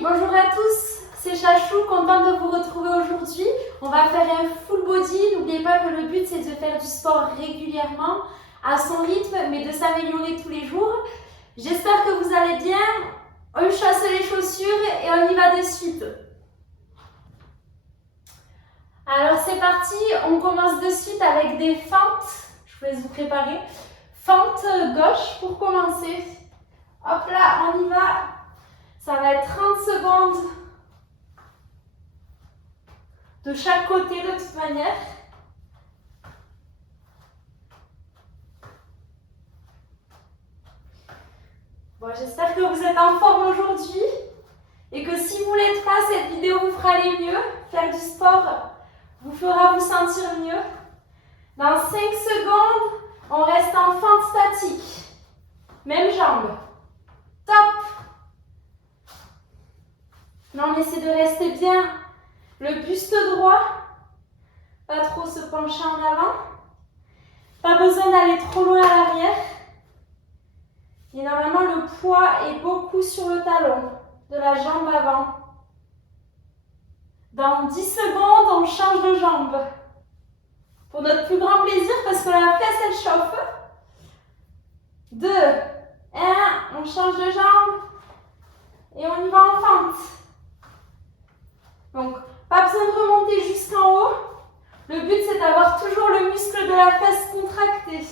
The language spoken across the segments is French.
Bonjour à tous, c'est Chachou, contente de vous retrouver aujourd'hui. On va faire un full body. N'oubliez pas que le but c'est de faire du sport régulièrement, à son rythme, mais de s'améliorer tous les jours. J'espère que vous allez bien. On chasse les chaussures et on y va de suite. Alors c'est parti, on commence de suite avec des fentes. Je vous laisse vous préparer. Fente gauche pour commencer. Hop là, on y va. Ça va être 30 secondes de chaque côté de toute manière. Bon, j'espère que vous êtes en forme aujourd'hui et que si vous ne l'êtes pas, cette vidéo vous fera aller mieux. Faire du sport vous fera vous sentir mieux. Dans 5 secondes, on reste en fente statique. Même jambe. Top! Là, on essaie de rester bien le buste droit. Pas trop se pencher en avant. Pas besoin d'aller trop loin à l'arrière. Et normalement, le poids est beaucoup sur le talon de la jambe avant. Dans 10 secondes, on change de jambe. Pour notre plus grand plaisir, parce que la fesse, elle chauffe. 2, 1, on change de jambe. Et on y va en fente. Donc, pas besoin de remonter jusqu'en haut. Le but, c'est d'avoir toujours le muscle de la fesse contracté.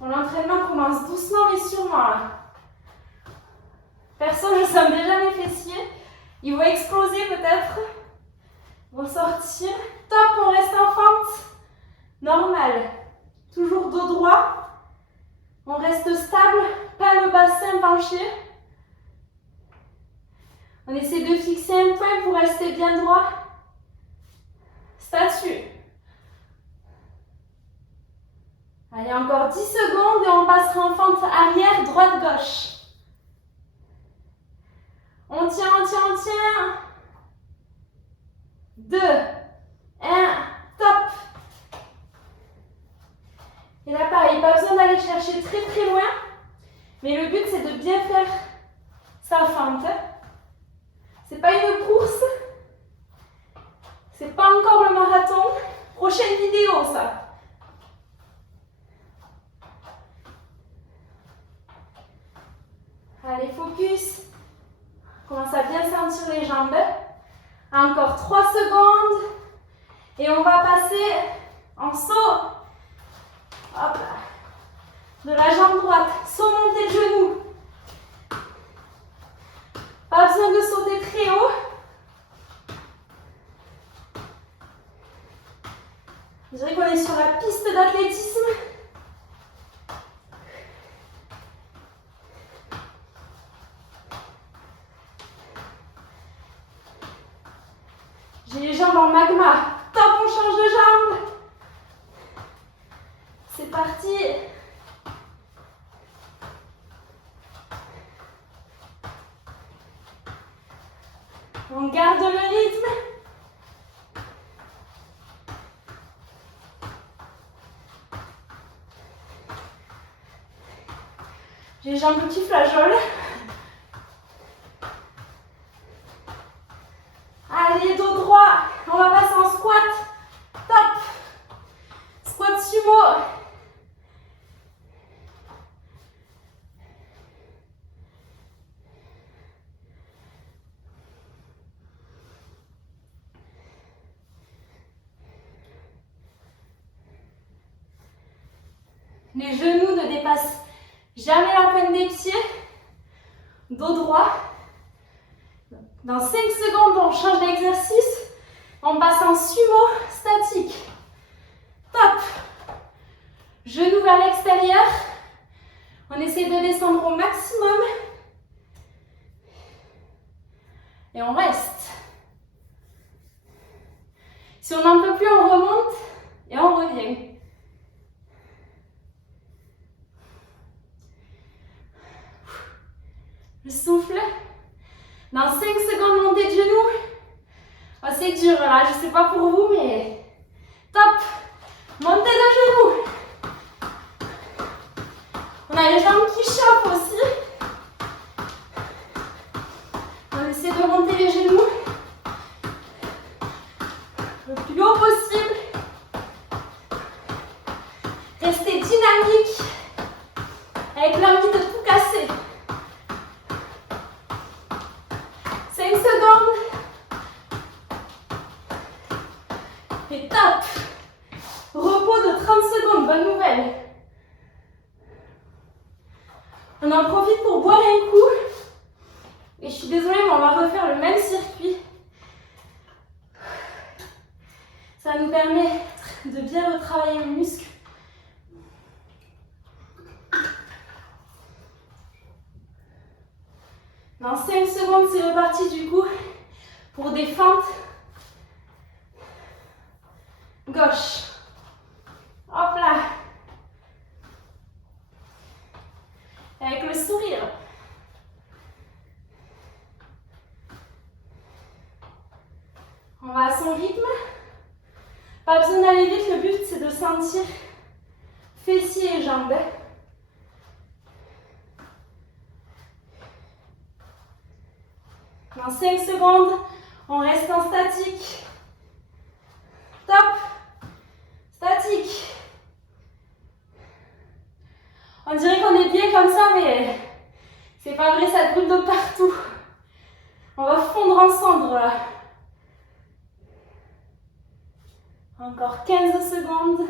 Bon, l'entraînement commence doucement mais sûrement. Perso, je sens déjà mes fessiers. Ils vont exploser peut-être. Ils vont sortir. Top, on reste en fente. Normal. Toujours dos droit. On reste stable, pas le bassin penché. On essaie de fixer un point pour rester bien droit. Statue. Allez, encore 10 secondes et on passera en fente arrière, droite, gauche. On tient, on tient, on tient. 2, 1, top. Et là, pareil, pas besoin d'aller chercher très très loin. Mais le but, c'est de bien faire sa fente. C'est pas une course. C'est pas encore le marathon. Prochaine vidéo, ça. Allez, focus. On commence à bien sentir les jambes. Encore 3 secondes. Et on va passer en saut. Hop là. De la jambe droite. Saut monté de genou. Pas besoin de sauter très haut. Je dirais qu'on est sur la piste d'athlétisme. J'ai les jambes en magma. Top, on change de jambe. C'est parti. On garde le rythme. J'ai les jambes qui flageolent. Allez, dos droit. On va passer en squat. Top. Squat sumo. Les genoux ne dépassent jamais la pointe des pieds. Dos droit. Dans 5 secondes, on change d'exercice. On passe en sumo statique. Top. Genoux vers l'extérieur. On essaie de descendre au maximum. Et on reste. Si on n'en peut plus, on remonte et on revient. Je souffle. Dans 5 secondes, montée de genoux. Oh, c'est dur là, je ne sais pas pour vous, mais top. Montée de genoux. a les jambes qui chauffent aussi. On va essayer de monter les genoux le plus haut possible. Restez dynamique avec l'envie de tout casser. 5 secondes. Et top. Repos de 30 secondes, bonne nouvelle. On en profite pour boire un coup. Et je suis désolée, mais on va refaire le même circuit. Ça nous permet de bien retravailler le muscle. Dans 5 secondes, c'est reparti du coup pour des fentes. Gauche. Hop là. Avec le sourire. On va à son rythme. Pas besoin d'aller vite, le but c'est de sentir fessiers et jambes. Dans 5 secondes, on reste en statique. Top. Statique. On dirait qu'on est bien comme ça, mais c'est pas vrai, ça brûle de partout. On va fondre en cendres là. Encore 15 secondes.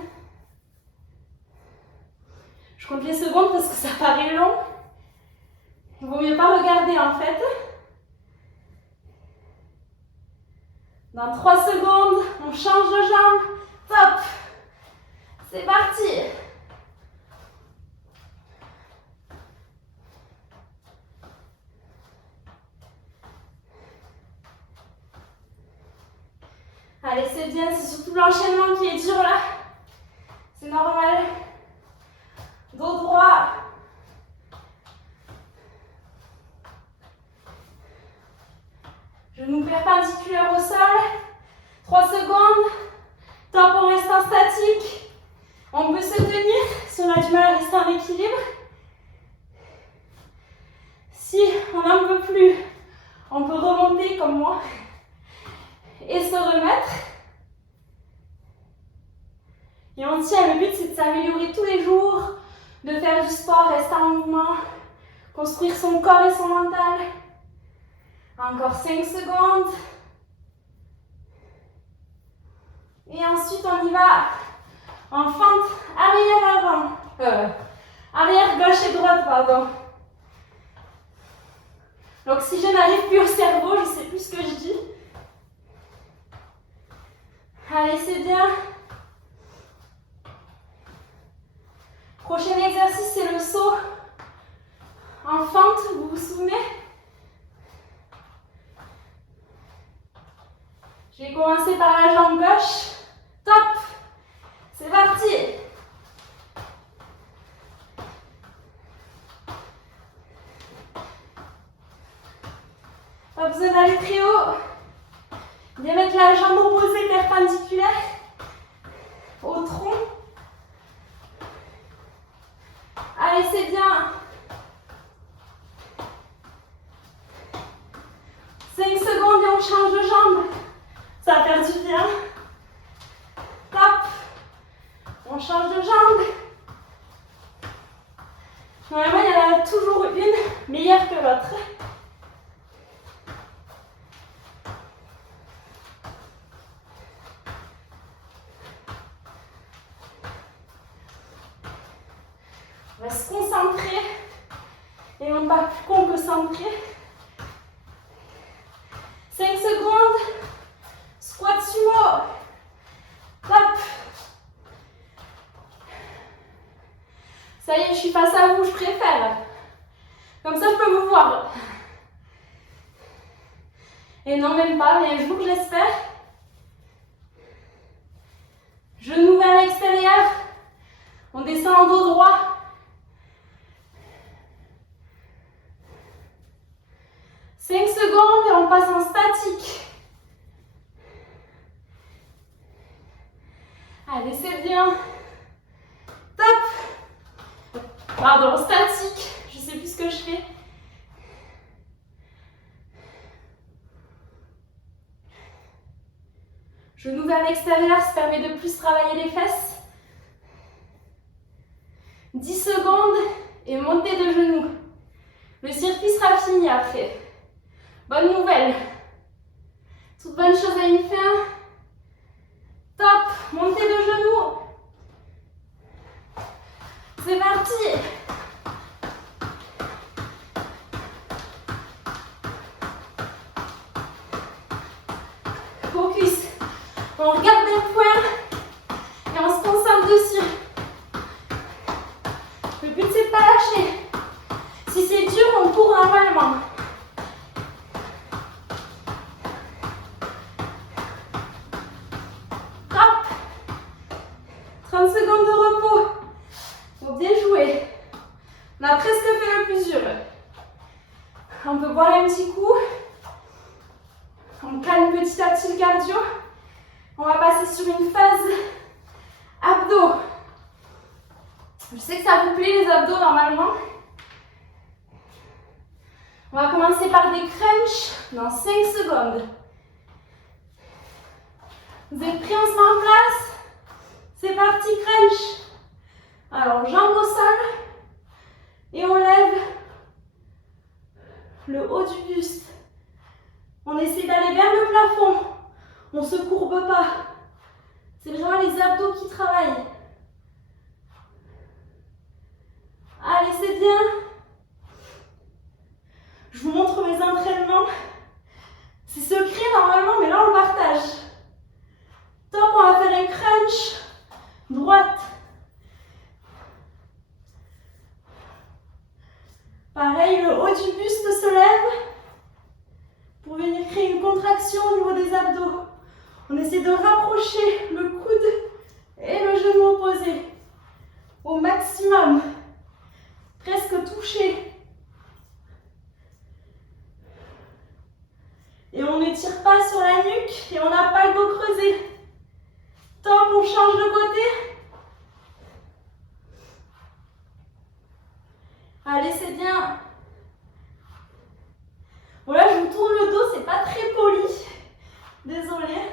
Je compte les secondes parce que ça paraît long. Il vaut mieux pas regarder en fait. Dans 3 secondes, on change de jambe. Top. C'est parti. Allez, c'est bien, c'est surtout l'enchaînement qui est dur là. C'est normal. Dos droit. Genoux perpendiculaires au sol. 3 secondes. Top, on reste en statique. On peut se tenir si on a du mal à rester en équilibre. Si on n'en peut plus, on peut remonter comme moi et se remettre. Et on tient, le but c'est de s'améliorer tous les jours, de faire du sport, rester en mouvement, construire son corps et son mental. Encore 5 secondes. Et ensuite on y va en fente arrière-avant. Arrière, gauche et droite, pardon. Donc si je n'arrive plus au cerveau, je ne sais plus ce que je dis. Allez, c'est bien. Prochain exercice, c'est le saut en fente, vous vous souvenez? Je vais commencer par la jambe gauche. Top! C'est parti! Pas besoin d'aller très haut. Bien mettre la jambe opposée perpendiculaire au tronc. Allez, c'est bien. 5 secondes et on change de jambe. Ça va faire du bien. Top. On change de jambe. Normalement, il y en a toujours une meilleure que l'autre. On va se concentrer et on va plus concentrer. 5 secondes. Squat sumo. Top. Ça y est, je suis face à vous, je préfère. Comme ça, je peux vous voir. Et non, même pas, mais un jour, j'espère. Genoux vers l'extérieur. On descend en dos droit. 5 secondes et on passe en statique. Allez, c'est bien. Top. Pardon, statique. Je sais plus ce que je fais. Genou vers l'extérieur, ça permet de plus travailler les fesses. 10 secondes et montée de genoux. Le circuit sera fini après. Bonne nouvelle. Toute bonne chose a une fin. Top. Montée de genoux. C'est parti. Focus. On regarde les points et on se concentre dessus. Le but c'est de pas lâcher. Si c'est dur, on court normalement. Hop. 30 secondes de repos. Faut bien jouer. On a presque fait le plus dur. On peut boire un petit coup. On calme petit à petit le cardio. On va passer sur une phase abdos. Je sais que ça vous plaît les abdos normalement. On va commencer par des crunchs dans 5 secondes. Vous êtes prêts, on se met en place? C'est parti, crunch. Alors, jambes au sol. Et on lève le haut du buste. On essaie d'aller vers le plafond. On ne se courbe pas. C'est vraiment les abdos qui travaillent. Allez, c'est bien. Je vous montre mes entraînements. C'est secret normalement, mais là on le partage. Top, on va faire un crunch. Droite. Pareil, le haut du buste se lève pour venir créer une contraction au niveau des abdos. On essaie de rapprocher le coude et le genou opposé au maximum. Presque touché. Et on n'étire pas sur la nuque et on n'a pas le dos creusé. Top, on change de côté. Allez, c'est bien. Bon là, je vous tourne le dos, c'est pas très poli. Désolée.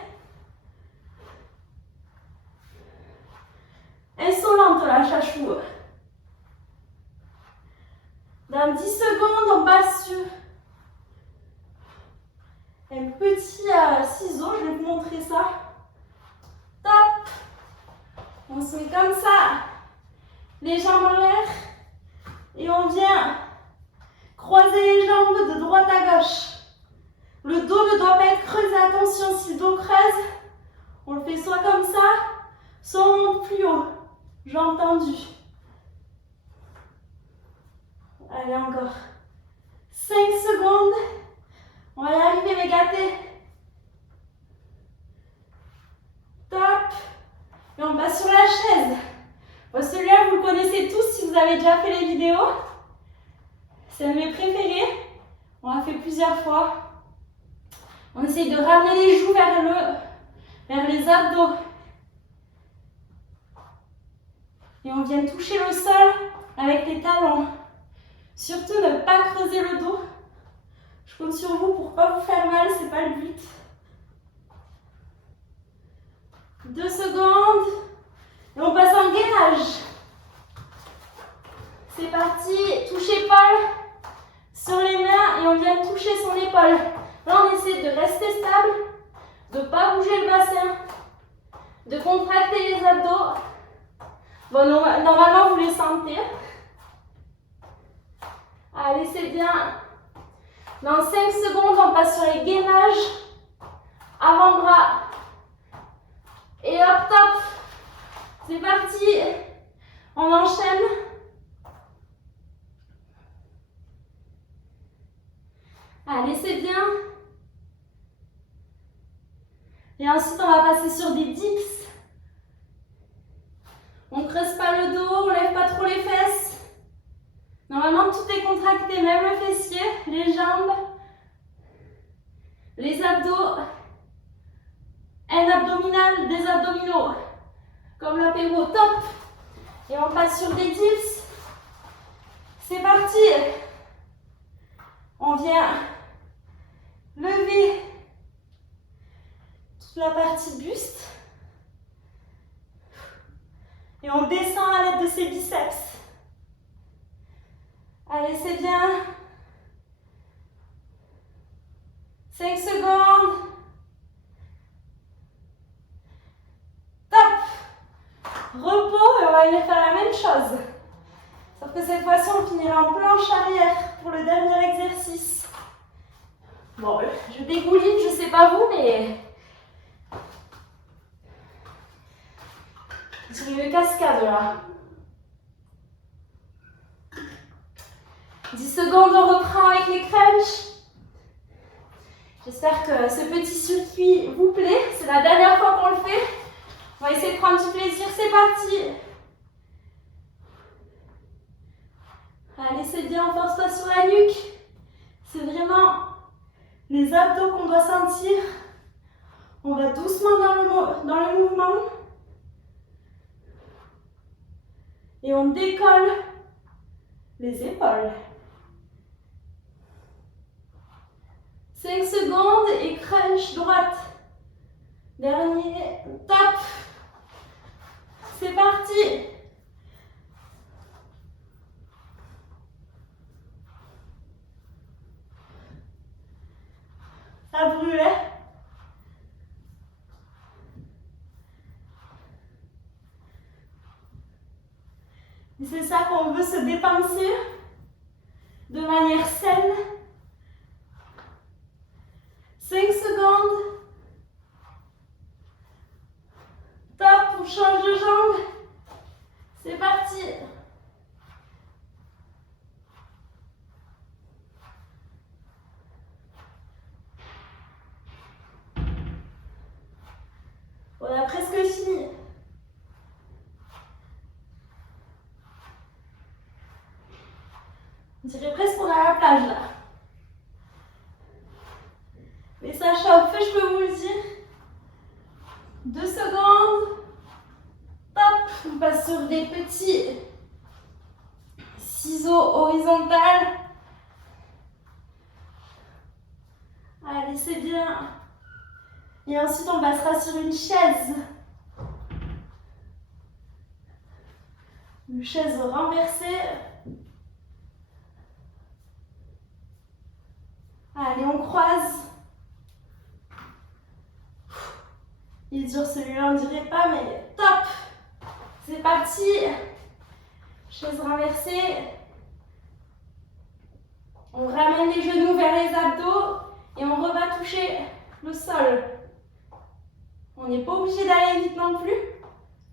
Insolente la chachou. Dans 10 secondes, on passe sur un petit ciseau. Je vais vous montrer ça. Top. On se met comme ça. Les jambes en l'air. Et on vient croiser les jambes de droite à gauche. Le dos ne doit pas être creusé. Attention, si le dos creuse, on le fait soit comme ça, soit on monte plus haut. Jambes tendues. Allez, encore. 5 secondes. On va y arriver, les gâtés. Top. Et on passe sur la chaise. Bon, celui-là, vous le connaissez tous si vous avez déjà fait les vidéos. C'est un de mes préférés. On l'a fait plusieurs fois. On essaye de ramener les joues vers les abdos. Et on vient toucher le sol avec les talons. Surtout ne pas creuser le dos. Je compte sur vous pour ne pas vous faire mal, c'est pas le but. 2 secondes. Et on passe en gainage. C'est parti. Touche épaule sur les mains et on vient toucher son épaule. Là, on essaie de rester stable, de ne pas bouger le bassin, de contracter les abdos. Bon, normalement, vous les sentez. Allez, c'est bien. Dans 5 secondes, on passe sur les gainages. Avant-bras. Et hop, top. C'est parti. On enchaîne. Allez, c'est bien. Et ensuite, on va passer sur des dips. On ne creuse pas le dos, on ne lève pas trop les fesses. Normalement, tout est contracté, même le fessier, les jambes, les abdos, un abdominal, des abdominaux, comme l'apéro, top. Et on passe sur des dips. C'est parti. On vient lever toute la partie buste. Et on descend à l'aide de ses biceps. Allez, c'est bien. 5 secondes. Top. Repos et on va venir faire la même chose. Sauf que cette fois-ci, on finira en planche arrière pour le dernier exercice. Bon, je dégouline, je sais pas vous, mais j'ai une cascade là. 10 secondes, on reprend avec les crunchs. J'espère que ce petit circuit vous plaît. C'est la dernière fois qu'on le fait. On va essayer de prendre du plaisir. C'est parti. Allez, c'est bien, on force pas sur la nuque. C'est vraiment les abdos qu'on doit sentir. On va doucement dans le mouvement. Et on décolle les épaules. 5 secondes et crunch droite. Dernier, top. C'est parti. Ça brûle, hein? Et c'est ça qu'on veut, se dépenser de manière saine. 5 secondes. Top, on change de jambe. C'est parti. On a presque fini. On dirait presque qu'on est à la plage là. Mais ça chauffe, je peux vous le dire. 2 secondes. Top. On passe sur des petits ciseaux horizontales. Allez, c'est bien. Et ensuite, on passera sur une chaise. Une chaise renversée. Allez, on croise. Il est dur celui-là, on dirait pas, mais top. C'est parti. Chaise renversée. On ramène les genoux vers les abdos et on va toucher le sol. On n'est pas obligé d'aller vite non plus.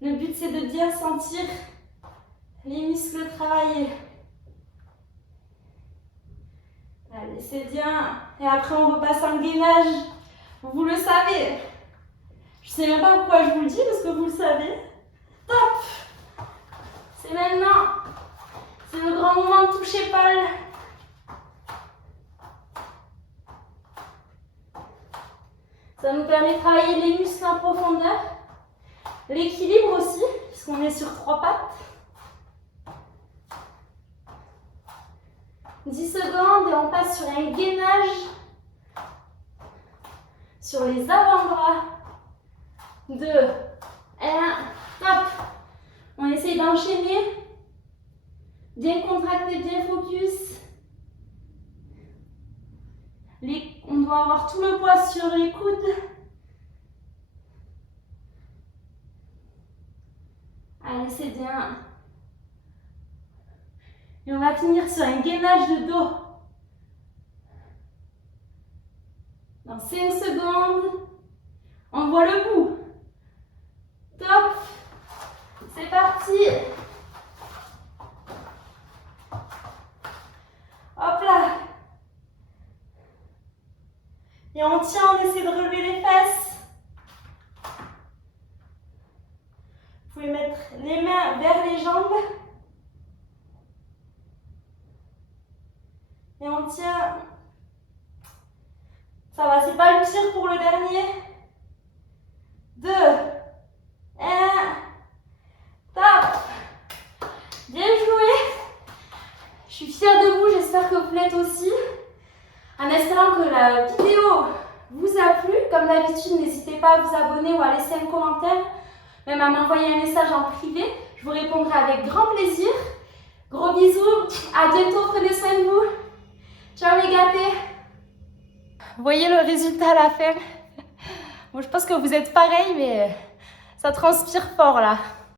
Le but, c'est de bien sentir les muscles travailler. Allez, c'est bien. Et après, on repasse en gainage. Vous le savez. Je ne sais même pas pourquoi je vous le dis, parce que vous le savez. Top. C'est maintenant. C'est le grand moment de toucher épaule. Ça nous permet de travailler les muscles en profondeur. L'équilibre aussi, puisqu'on est sur 3 pattes. 10 secondes et on passe sur un gainage sur les avant-bras. 2, 1, top. On essaye d'enchaîner. Bien contracté, bien focus. On doit avoir tout le poids sur les coudes. Allez, c'est bien. Et on va finir sur un gainage de dos. Dans 5 secondes, on voit le bout. Top. C'est parti. Hop là. Et on tient, on essaie de relever les fesses. Vous pouvez mettre les mains vers les jambes. Et on tient. Ça va, c'est pas le tir pour le dernier. 2, 1, top. Bien joué. Je suis fière de vous, j'espère que vous l'êtes aussi. En espérant que la vidéo vous a plu. Comme d'habitude, n'hésitez pas à vous abonner ou à laisser un commentaire, même à m'envoyer un message en privé. Je vous répondrai avec grand plaisir. Gros bisous, à bientôt, prenez soin de vous. Ciao les gâtés. Vous voyez le résultat à la fin. Bon, je pense que vous êtes pareil, mais ça transpire fort là.